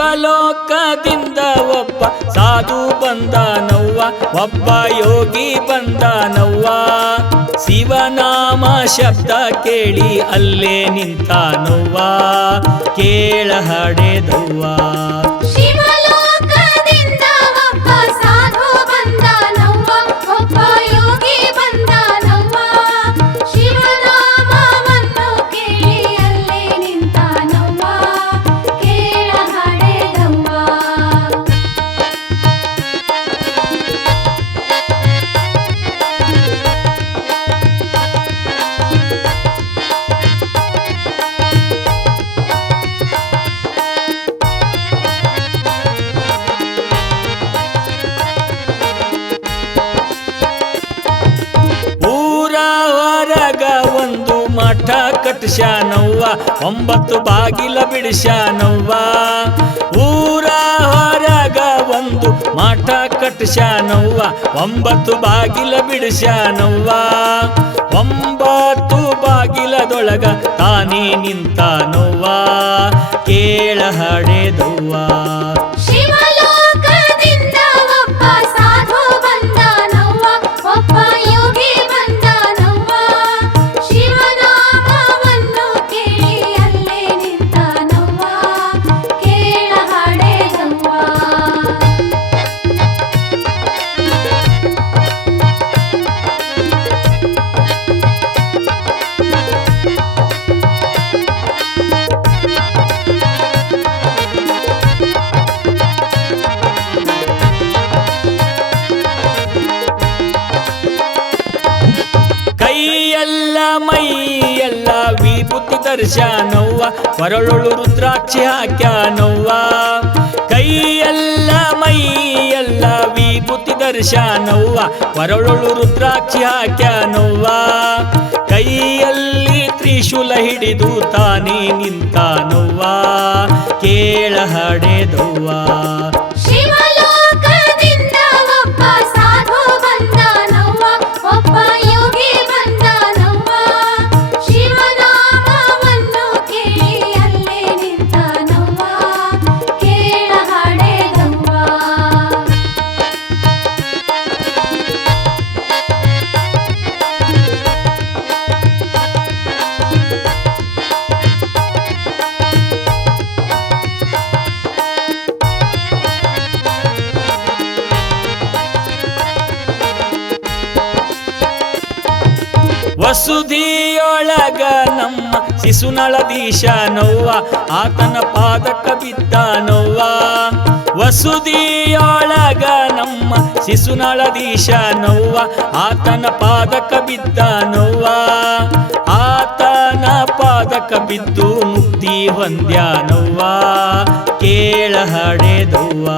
ಶಿವಲೋಕದಿಂದ ಒಬ್ಬ ಸಾಧು ಬಂದನವ್ವ, ಒಬ್ಬ ಯೋಗಿ ಬಂದನವ್ವ. ಶಿವನಾಮ ಶಬ್ದ ಕೇಳಿ ಅಲ್ಲೇ ನಿಂತಾನವ್ವ, ಕೇಳ ಹಡೆದವ್ವ. ಶಿವಲೋಕದಿಂದ ಒಬ್ಬ ಸಾಧು ಬಂದನವ್ವ, ಒಬ್ಬ ಯೋಗಿ ಬಂದನವ್ವ. ಶಿವನಾಮವನ್ನು ಕೇಳಿ ಅಲ್ಲೇ ನಿಂತಾನವ್ವ, ಕೇಳ ಹಡೆದವ್ವ. ಊರ ಹೊರಗ ಒಂದು ಮಠ ಕಟ್ಸ್ಯಾನವ್ವ, 9 ಬಾಗಿಲ ಬಿಡಿಸ್ಯಾನವ್ವ. ಊರ ಹೊರಗ ಒಂದು ಮಠ ಕಟ್ಸ್ಯಾನವ್ವ, 9 ಬಾಗಿಲ ಬಿಡಿಸ್ಯಾನವ್ವ. 9 ಬಾಗಿಲದೊಳಗ ತಾನೇ ನಿಂತಾನವ್ವ, ಕೇಳ ಹಡೆದವ್ವ. ಶಿವಲೋಕದಿಂದ ಒಬ್ಬ ಸಾಧು ಬಂದನವ್ವ, ಒಬ್ಬ ಯೋಗಿ ಬಂದನವ್ವ. ಶಿವನಾಮವನ್ನು ಕೇಳಿ ಅಲ್ಲೇ ನಿಂತಾನವ್ವ, ಕೇಳ ಹಡೆದವ್ವ. ಕೈಯೆಲ್ಲ ಮೈಯೆಲ್ಲ ವಿಭೂತಿ ದರ್ಶನವ್ವ, ಕೊರಳೊಳು ರುದ್ರಾಕ್ಷಿ ಹಾಕ್ಯಾನವ್ವ. ಕೈಯೆಲ್ಲ ಮೈಯೆಲ್ಲ ವಿಭೂತಿ ದರ್ಶನವ್ವ, ಕೊರಳೊಳು ರುದ್ರಾಕ್ಷಿ ಹಾಕ್ಯಾನವ್ವ. ಕೈಯಲ್ಲಿ ತ್ರಿಶೂಲ ಹಿಡಿದು ತಾನೇ ನಿಂತಾನವ್ವ, ಕೇಳ ಹಡೆದವ್ವ. ಶಿವಲೋಕದಿಂದ ಒಬ್ಬ ಸಾಧು ಬಂದನವ್ವ, ಒಬ್ಬ ಯೋಗಿ ಬಂದನವ್ವ. ಶಿವನಾಮವನ್ನು ಕೇಳಿ ಅಲ್ಲೇ ನಿಂತಾನವ್ವ, ಕೇಳ ಹಡೆದವ್ವ. ವಸುಧಿಯೊಳಗ ನಮ್ಮ ಶಿಶುನಳದೀಶನವ್ವ, ಆತನ ಪಾದಕ ಬಿದ್ದಾನವ್ವ. ವಸುಧಿಯೊಳಗ ನಮ್ಮ ಶಿಶುನಳದೀಶನವ್ವ, ಆತನ ಪಾದಕ ಬಿದ್ದಾನವ್ವ. ಆತನ ಪಾದಕ ಬಿದ್ದು ಮುಕ್ತಿ ಹೊಂದ್ಯಾನವ್ವ, ಕೇಳ ಹಡೆದವ್ವ.